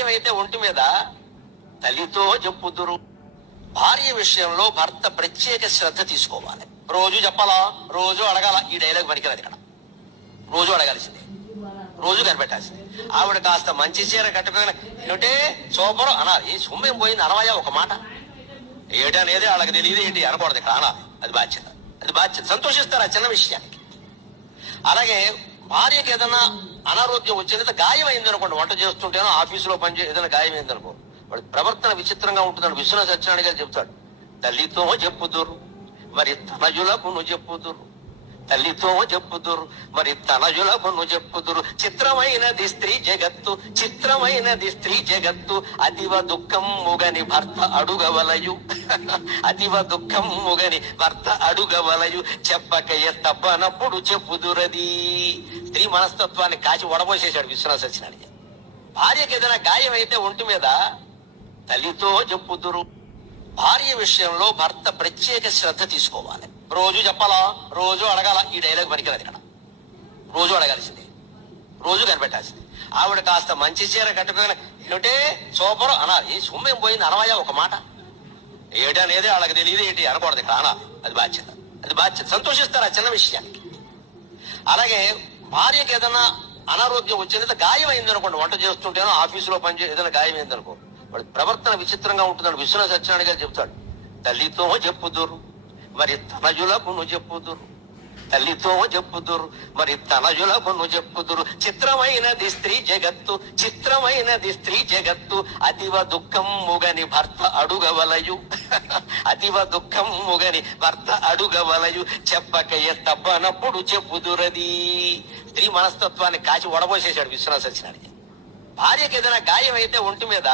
గాయమైతే ఒంటి మీద తల్లితో చెప్పుదురు. భార్య విషయంలో భర్త ప్రత్యేక శ్రద్ధ తీసుకోవాలి. రోజు చెప్పాలా, రోజు అడగాల. ఈ డైలాగ్ పనికిరాదు ఇక్కడ. రోజు అడగాల్సిందే, రోజు కనిపెట్టాల్సిందే. ఆవిడ కాస్త మంచి చీర కట్టుకుని ఏమిటే సూపర్ అనాలి. సొమ్మేం పోయింది అనవయా ఒక మాట. ఏటనేది వాళ్ళకి తెలియదు, ఏంటి అనకూడదు ఇక్కడ అనాలి. అది బాధ్యత, అది బాధ్యత. సంతోషిస్తారు ఆ చిన్న విషయానికి. అలాగే భార్యకి ఏదైనా అనారోగ్యం వచ్చింది, గాయం అయింది అనుకోండి, వంట చేస్తుంటేనో ఆఫీసులో ఏదైనా గాయం అయింది అనుకో, వాడి ప్రవర్తన విచిత్రంగా ఉంటుందని విశ్వనాథ సత్యనారాయణ గారు చెప్తాడు. తల్లితో చెప్పుదురు మరి తనయులకు నువ్వు చెప్పుదురు, తల్లితో చెప్పుదురు మరి తనయులకు నువ్వు చెప్పుదురు. చిత్రమైనది స్త్రీ జగత్తు, చిత్రమైనది స్త్రీ జగత్తు. అతివ దుఃఖం ముగని భర్త అడుగవలయు, అతివ దుఃఖం ముగని భర్త అడుగవలయు. చెప్పకయ్య తప్పనప్పుడు చెప్పుదురది. స్త్రీ మనస్తత్వాన్ని కాచి వడబోసేశాడు విశ్వనాథ సత్యనారాయణ. భార్యకి ఏదైనా గాయం అయితే ఒంటి మీద తల్లితో చెప్పుదురు. భార్య విషయంలో భర్త ప్రత్యేక శ్రద్ధ తీసుకోవాలి. రోజు చెప్పాలా, రోజు అడగాల. ఈ డైలాగ్ పనికిరాదు ఇక్కడ. రోజు అడగాల్సిందే, రోజు కనిపెట్టాల్సిందే. ఆవిడ కాస్త మంచి చీర కట్టుకుని ఏమిటే సూపర్ అనాలి. సొమ్మేం పోయింది అనవయా ఒక మాట. ఏటనేది వాళ్ళకి తెలియదు, ఏంటి అనకూడదు ఇక్కడ అనాలి. అది బాధ్యత, అది బాధ్యత. సంతోషిస్తారు ఆ చిన్న విషయానికి. అలాగే భార్యకి ఏదైనా అనారోగ్యం వచ్చింది, గాయం అయింది అనుకోండి, వంట చేస్తుంటేనో ఆఫీసులో ఏదైనా గాయం అయింది అనుకో, వాడి ప్రవర్తన విచిత్రంగా ఉంటుందని విశ్వనాథ సత్యనారాయణ గారు చెప్తాడు. తల్లితో చెప్పుదురు మరి తనయులకు నువ్వు చెప్పుదురు, తల్లితో చెప్పుదురు మరి తనయులకు నువ్వు చెప్పుదురు. చిత్రమైనది స్త్రీ జగత్తు, చిత్రమైనది స్త్రీ జగత్తు. అతివ దుఃఖం ముగని భర్త అడుగవలయు, అతివ దుఃఖం ముగని భర్త అడుగవలయు. చెప్పకయ్య తప్పనప్పుడు చెప్పుదురది. స్త్రీ మనస్తత్వాన్ని కాచి వడబోసేశాడు విశ్వనాథ సత్యనారాయణ. భార్యకి ఏదైనా గాయం అయితే ఒంటి మీద